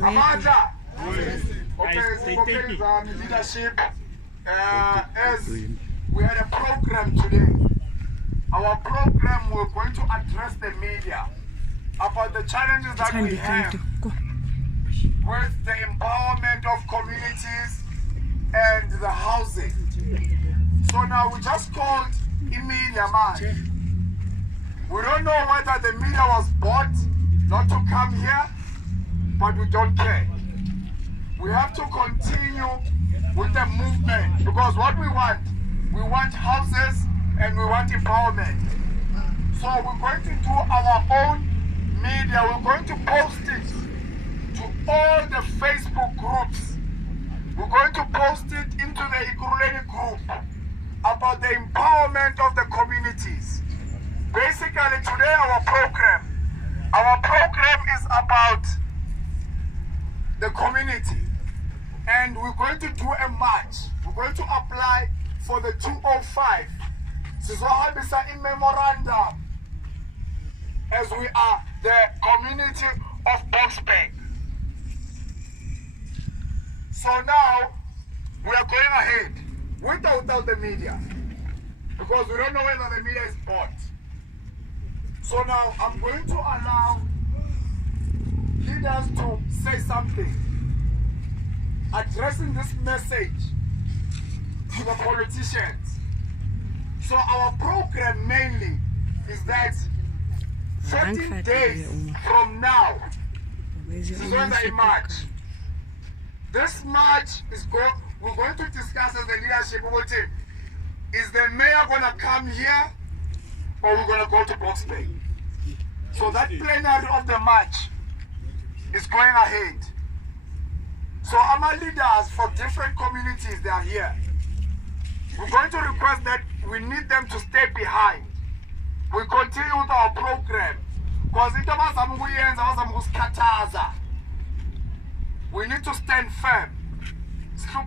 Amandla. Okay, leadership. As we had a program today, our program we're going to address the media about the challenges that we have with the empowerment of communities and the housing. So now we just called Emilia man. We don't know whether the media was bought not to come here, but we don't care. We have to continue with the movement because what we want houses and we want empowerment. So we're going to do our own media. We're going to post it to all the Facebook groups. We're going to post it into the Ikuruleni group about the empowerment of the communities. Basically today our program is about the community, and we're going to do a march. We're going to apply for the 205. Sizohambisa in memorandum as we are the community of Boxbank. So now we are going ahead without the media because we don't know whether the media is bought. So now I'm going to allow leaders to say something addressing this message to the politicians. So our program mainly is that 14 days from now is when they march. This march is we're going to discuss as the leadership team. Is the mayor gonna come here or we're gonna go to Boxbank? So that plenary of the march is going ahead. So our leaders for different communities, they are here. We're going to request that we need them to stay behind. We continue with our program. Because we need to stand firm. So I'm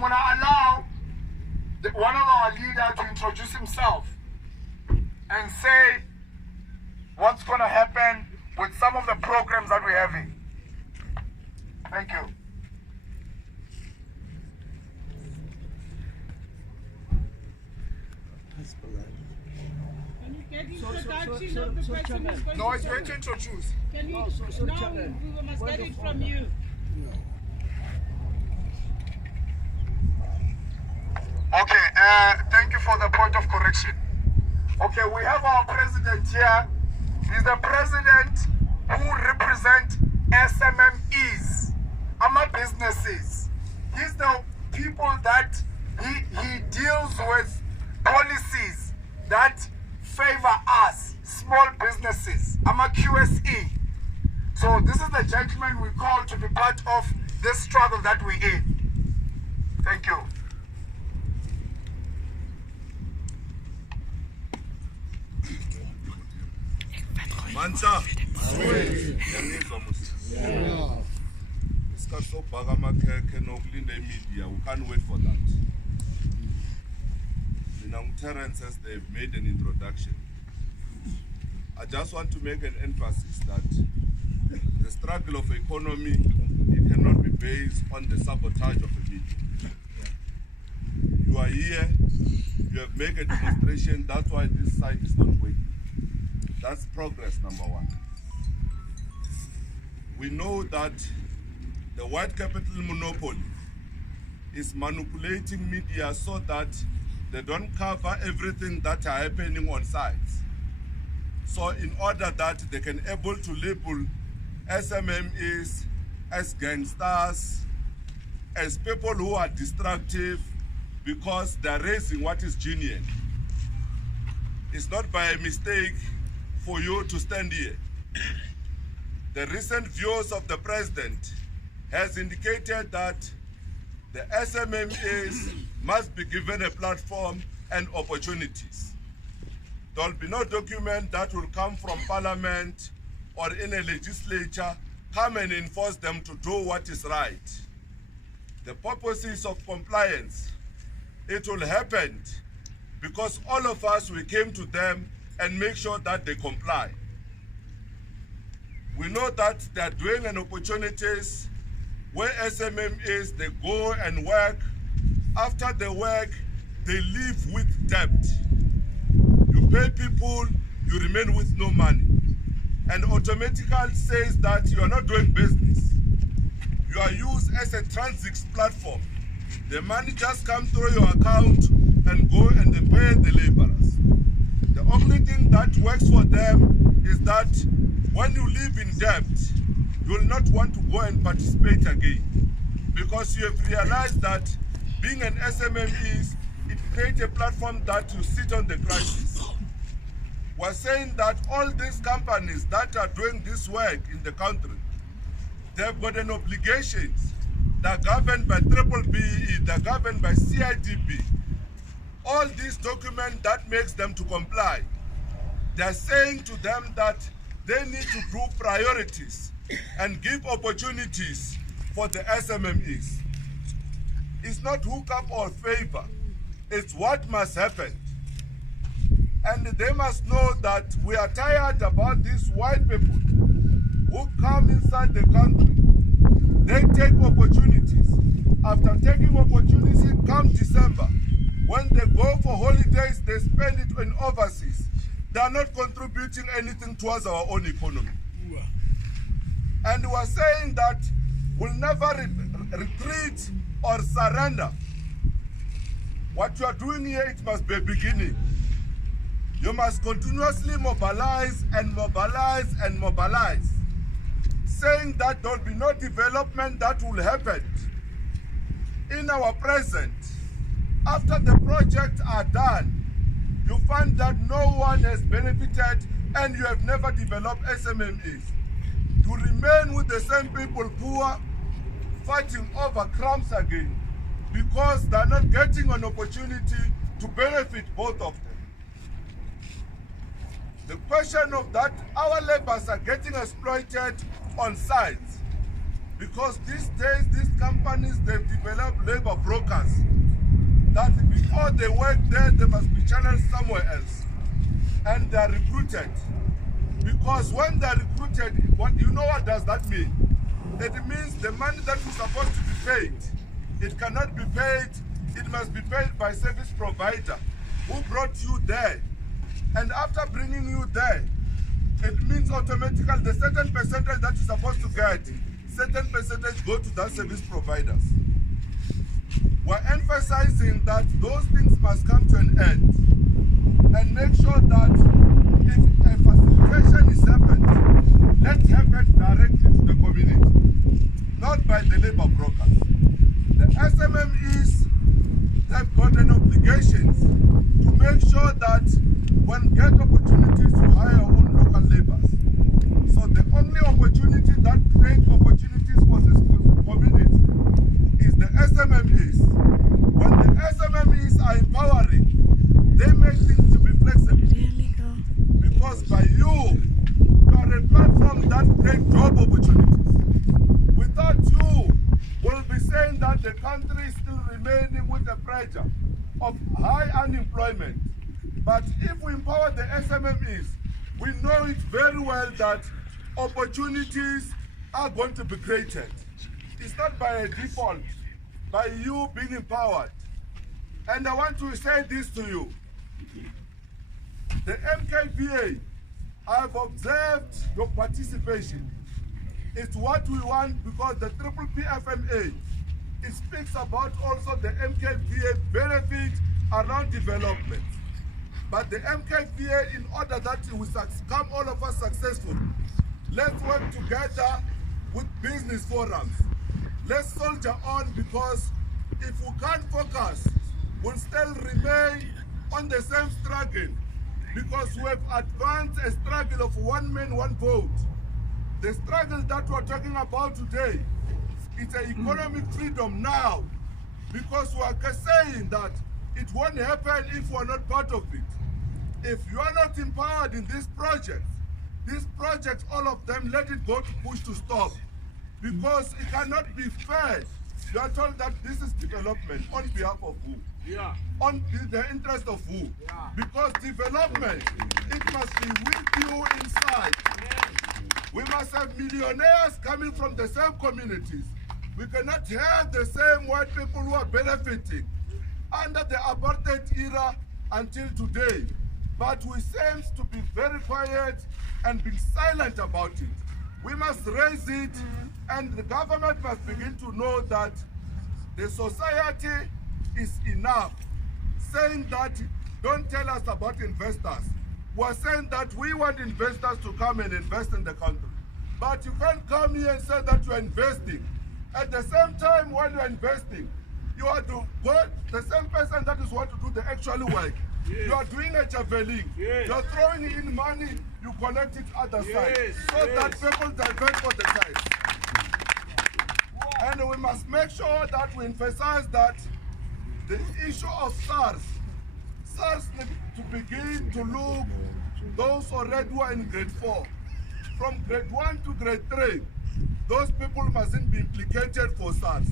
going to allow one of our leaders to introduce himself and say what's going to happen with some of the programs that we're having. Thank you. Can you get introduction of the person who's going No, it's going to introduce. Can you? No, we must get it from you. Okay, thank you for the point of correction. Okay, we have our president here. He's the president who represents SMMEs, our businesses. He's the people that he deals with policies that favor us, small businesses. I'm a QSE. So this is the gentleman we call to be part of this struggle that we're in. Thank you. Mansa. Media. We can't wait for that. Terance says they've made an introduction. I just want to make an emphasis that the struggle of economy, it cannot be based on the sabotage of the media. You are here, you have made a demonstration, that's why this site is not working. That's progress number one. We know that the white capital monopoly is manipulating media so that they don't cover everything that are happening on sites. So in order that they can able to label SMMEs as gangsters, as people who are destructive because they're raising what is genuine. It's not by a mistake for you to stand here. The recent views of the president has indicated that the SMMEs must be given a platform and opportunities. There will be no document that will come from parliament or in a legislature come and enforce them to do what is right. the purposes of compliance, it will happen because all of us, we came to them and make sure that they comply. We know that they are doing an opportunities where SMM is, they go and work. After they work, they leave with debt. You pay people, you remain with no money. And automatically says that you are not doing business. You are used as a transit platform. The money just comes through your account and go and they pay the laborers. The only thing that works for them is that when you live in debt, you will not want to go and participate again because you have realized that being an SMM it creates a platform that you sit on the crisis. We're saying that all these companies that are doing this work in the country, they've got an obligation. They're governed by BBBE, they're governed by CIDB. All these documents that makes them to comply. They're saying to them that they need to do priorities and give opportunities for the SMMEs. It's not hookup or favor. It's what must happen. And they must know that we are tired about these white people who come inside the country. They take opportunities. After taking opportunities, come December, when they go for holidays, they spend it in overseas. They are not contributing anything towards our own economy. And we are saying that we'll never retreat or surrender. What you are doing here, it must be a beginning. You must continuously mobilize and mobilize and mobilize, saying that there will be no development that will happen in our present. After the projects are done, you find that no one has benefited and you have never developed SMMEs. To remain with the same people poor, fighting over crumbs again, because they're not getting an opportunity to benefit both of them. The question of that, our laborers are getting exploited on sites because these days, these companies, they've developed labor brokers that before they work there, they must be channeled somewhere else. And they're recruited. Because when they're recruited, you know what does that mean? It means the money that is supposed to be paid, it cannot be paid, it must be paid by service provider who brought you there. And after bringing you there, it means automatically the certain percentage that you're supposed to get, certain percentage go to that service providers. We're emphasizing that those things must come to an end and make sure that if a facilitation is happened, let's happen directly to the community, not by the labor brokers. The SMMEs, they've got an obligation to make sure that when get opportunities to hire own local laborers. So the only opportunity that creates opportunities for this community is the SMMEs. When the SMMEs are empowering, they make things to be flexible. Because by you are a platform that creates job opportunities. Without you, we'll be saying that the country is still remaining with the pressure of high unemployment. But if we empower the SMMEs, we know it very well that opportunities are going to be created. It's not by a default, by you being empowered. And I want to say this to you. The MKVA, I've observed your participation. It's what we want because the PPPFMA, it speaks about also the MKVA benefit around development. But the MKVA, in order that it will come all of us successful, let's work together with business forums. Let's soldier on, because if we can't focus, we'll still remain on the same struggle, because we have advanced a struggle of one man, one vote. The struggle that we're talking about today, it's an economic freedom now, because we are saying that it won't happen if we're not part of it. If you are not empowered in these projects, all of them, let it go to push to stop. Because it cannot be fair You are told that this is development on behalf of who? Yeah. On the interest of who? Yeah. Because development, it must be with you inside. We must have millionaires coming from the same communities. We cannot have the same white people who are benefiting under the apartheid era until today. But we seem to be very quiet and being silent about it. We must raise it, and the government must begin to know that the society is enough. Saying that, don't tell us about investors. We're saying that we want investors to come and invest in the country. But you can't come here and say that you're investing. At the same time, when you're investing, you are to go, the same person that is want to do the actual work. Yes. You are doing a javelin. Yes. You are throwing in money, you collect it other side. So that people divert for the size. And we must make sure that we emphasize that the issue of SARS need to begin to look those already who are in grade 4. From grade 1 to grade 3, those people mustn't be implicated for SARS.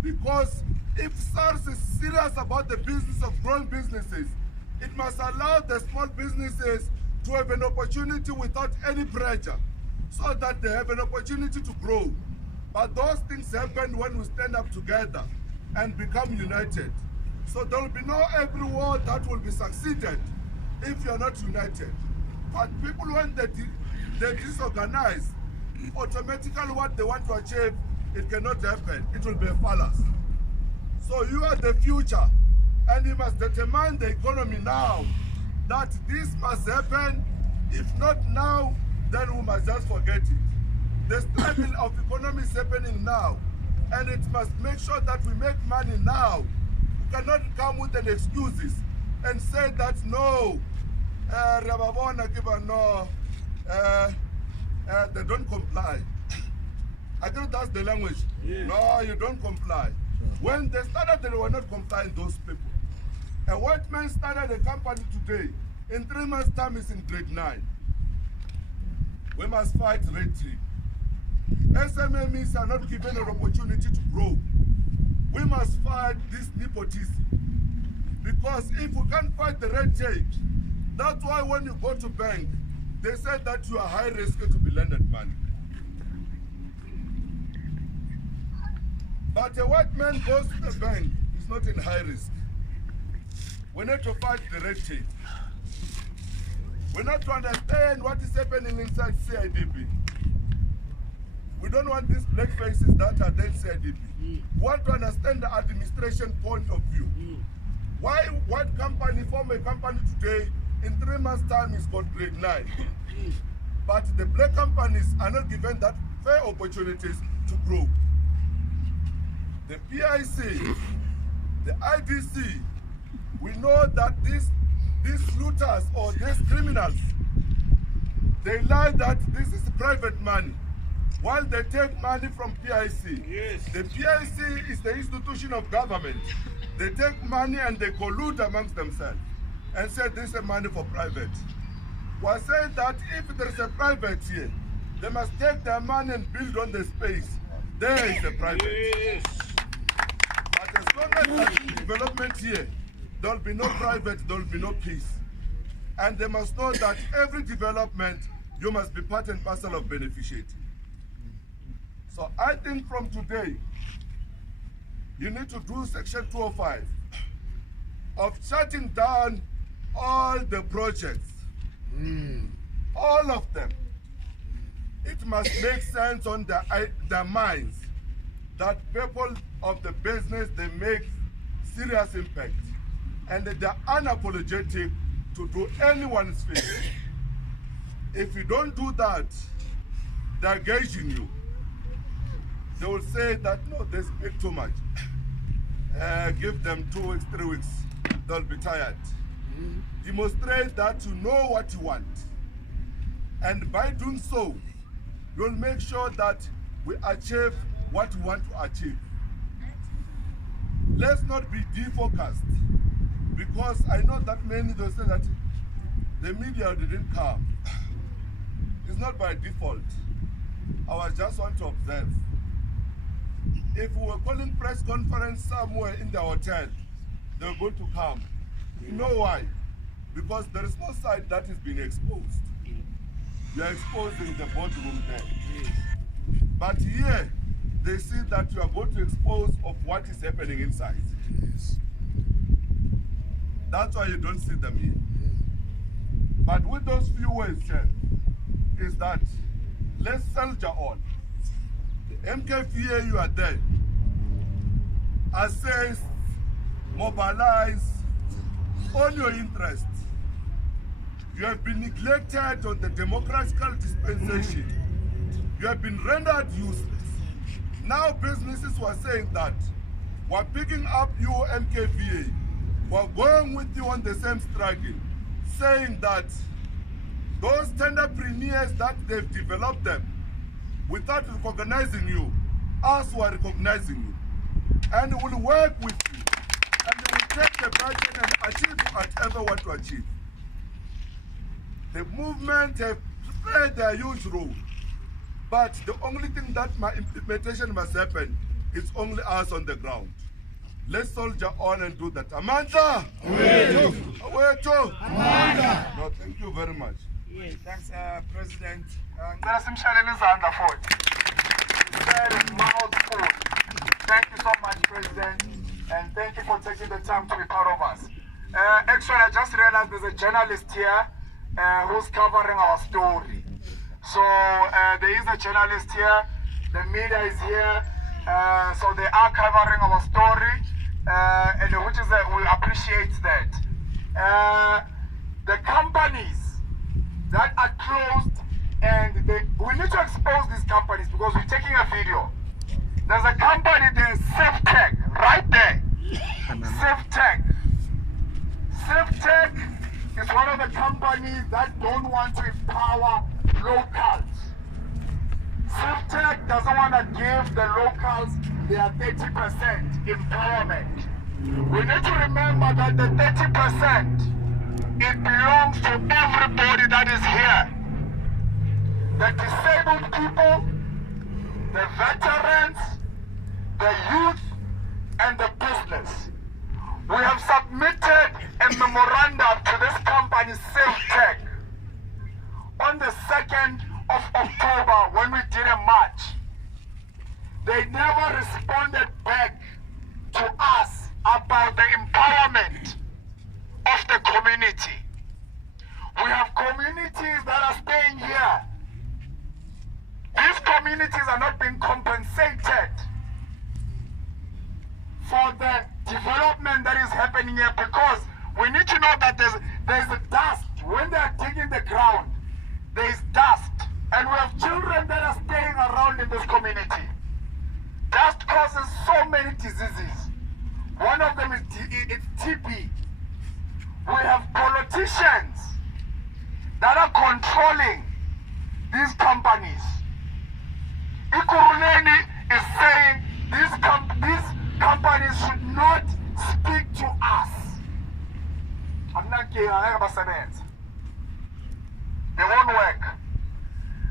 Because if SARS is serious about the business of growing businesses, it must allow the small businesses to have an opportunity without any pressure, so that they have an opportunity to grow. But those things happen when we stand up together and become united. So there will be no every war that will be succeeded if you are not united. But people, when they disorganize, automatically what they want to achieve, it cannot happen. It will be a fallacy. So you are the future, and you must determine the economy now, that this must happen. If not now, then we must just forget it. The struggle of economy is happening now, and it must make sure that we make money now. We cannot come with an excuses and say that no, they don't comply. I think that's the language. Yeah. No, you don't comply. When they started, they were not complying, those people. A white man started a company today. In 3 months' time, is in grade 9. We must fight red tape. SMMEs are not given an opportunity to grow. We must fight this nepotism. Because if we can't fight the red tape, that's why when you go to bank, they say that you are high risk to be lended money. But a white man goes to the bank, he's not in high risk. We need to fight the red tape. We need to understand what is happening inside CIDP. We don't want these black faces that are there in CIDP. We want to understand the administration point of view. Why white company form a company today, in 3 months' time is called grade 9. But the black companies are not given that fair opportunities to grow. The PIC, the IDC, we know that these looters or these criminals, they lie that this is private money, while they take money from PIC. Yes. The PIC is the institution of government. They take money and they collude amongst themselves and say this is money for private. We are saying that if there is a private here, they must take their money and build on the space. There is a private. Yes. But as long as there is development here, there will be no private, there will be no peace. And they must know that every development, you must be part and parcel of beneficiating. So I think from today, you need to do Section 205 of shutting down all the projects, all of them. It must make sense on their minds that people of the business, they make serious impact and they're unapologetic to do anyone's favor. If you don't do that, they're gauging you. They will say that, no, they speak too much. Give them 2 weeks, 3 weeks, they'll be tired. Demonstrate that you know what you want. And by doing so, you'll make sure that we achieve what we want to achieve. Let's not be defocused, because I know that many will say that the media didn't come. It's not by default. I just want to observe. If we were calling press conference somewhere in the hotel, they're going to come. You know why? Because there is no side that is being exposed. You are exposing the boardroom there. But here, they see that you are going to expose of what is happening inside. That's why you don't see them here. But with those few words said, is that let's soldier on. The MKVA, you are there. Assess, mobilize on your interest. You have been neglected on the democratical dispensation. You have been rendered useless. Now businesses were saying that we're picking up you MKVA. We're going with you on the same struggle, saying that those entrepreneurs that they've developed them without recognizing you, us who are recognizing you. And we'll work with you. And we'll take the budget and achieve whatever we want to achieve. The movement have played a huge role. But the only thing that my implementation must happen is only us on the ground. Let's soldier on and do that. Amanda! Aweto! Amanda! No, thank you very much. Yes. Thanks, President. Mouthful. Thank you so much, President, and thank you for taking the time to be part of us. Actually, I just realized there's a journalist here who's covering our story. So there is a journalist here, the media is here, so they are covering our story, and which is we appreciate that. The companies that are closed, and we need to expose these companies because we're taking a video. There's a company there, Smme, right there. Smme. Smme is one of the companies that don't want to empower locals. Smme doesn't want to give the locals their 30% empowerment. We need to remember that the 30%, it belongs to everybody that is here. The disabled people, the veterans, the youth, and the business. We have submitted a memorandum to this company, Smme, on the 2nd of October when we did a march. They never responded back to us about the empowerment of the community. We have communities that are staying here. These communities are not being compensated for the development that is happening here, because we need to know that there's a dust. When they are digging the ground, there is dust. And we have children that are staying around in this community. Dust causes so many diseases. One of them is it's TB. We have politicians that are controlling these companies. Ikuruleni is saying these companies should not speak to us. They won't work.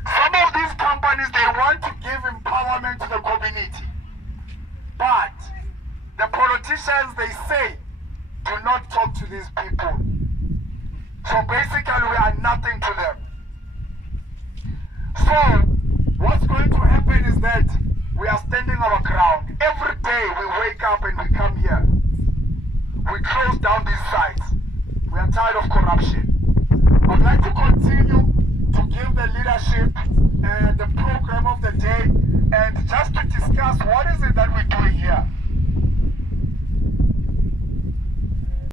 Some of these companies, they want to give empowerment to the community. But the politicians, they say, do not talk to these people. So basically, we are nothing to them. So, what's going to happen is that we are standing our ground. Every day we wake up and we come here. We close down these sites. We are tired of corruption. I'd like to continue to give the leadership the program of the day and just to discuss what is it that we're doing here.